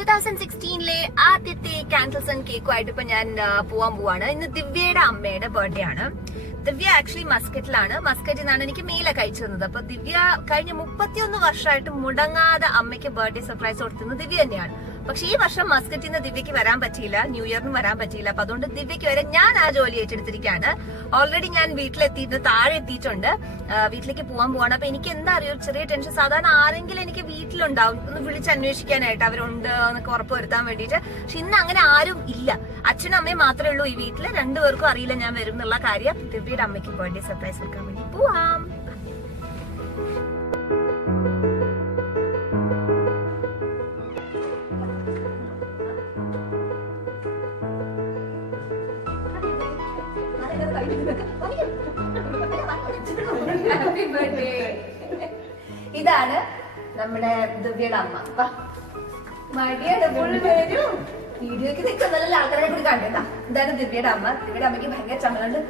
2016 ആദ്യത്തെ ക്യാൻസൽസ് ആൻഡ് കേക്കുമായിട്ട് ഇപ്പൊ ഞാൻ പോവാൻ പോവാണ്. ഇന്ന് ദിവ്യയുടെ അമ്മയുടെ ബർത്ത്ഡേ ആണ്. ദിവ്യ ആക്ച്വലി മസ്കറ്റിലാണ്. മസ്കറ്റിൽ നിന്നാണ് എനിക്ക് മീല കഴിച്ചു തന്നത്. അപ്പൊ ദിവ്യ കഴിഞ്ഞ 31 വർഷമായിട്ട് മുടങ്ങാതെ അമ്മയ്ക്ക് ബർത്ത്ഡേ സർപ്രൈസ് കൊടുത്തുന്നത് ദിവ്യ തന്നെയാണ്. പക്ഷെ ഈ വർഷം മസ്കറ്റിൽ നിന്ന് ദിവ്യക്ക് വരാൻ പറ്റിയില്ല, ന്യൂ ഇയറിനും വരാൻ പറ്റിയില്ല. അപ്പൊ അതുകൊണ്ട് ദിവ്യക്ക് വരെ ഞാൻ ആ ജോലി ഏറ്റെടുത്തിരിക്കുകയാണ്. ഓൾറെഡി ഞാൻ വീട്ടിലെത്തിയിട്ട് താഴെ എത്തിയിട്ടുണ്ട്. വീട്ടിലേക്ക് പോകാൻ പോവാണ്. അപ്പൊ എനിക്ക് എന്താ അറിയോ ചെറിയ ടെൻഷൻ. സാധാരണ ആരെങ്കിലും എനിക്ക് വീട്ടിലുണ്ടാവും, ഒന്ന് വിളിച്ച് അന്വേഷിക്കാനായിട്ട്, അവരുണ്ട് എന്നൊക്കെ ഉറപ്പ് വരുത്താൻ വേണ്ടിയിട്ട്. പക്ഷെ ഇന്ന് അങ്ങനെ ആരും ഇല്ല. അച്ഛനും അമ്മയും മാത്രമേ ഉള്ളൂ ഈ വീട്ടില്. രണ്ടുപേർക്കും അറിയില്ല ഞാൻ വരും എന്നുള്ള കാര്യം. ദിവ്യയുടെ അമ്മയ്ക്ക് ബർത്ത്ഡേ സർപ്രൈസ് കൊടുക്കാൻ വേണ്ടി പോവാം. ഇതാണ് നമ്മുടെ ദിവ്യയുടെ അമ്മ. മടിയുടെ വരും വീഡിയോക്ക് നിൽക്കുന്നല്ല ആൾക്കാരെ കൂടി കണ്ടേക്കാം. ഇതാണ് ദിവ്യയുടെ അമ്മ. ദിവ്യയുടെ അമ്മയ്ക്ക് ഭയങ്കര ചമ്മലുണ്ട്.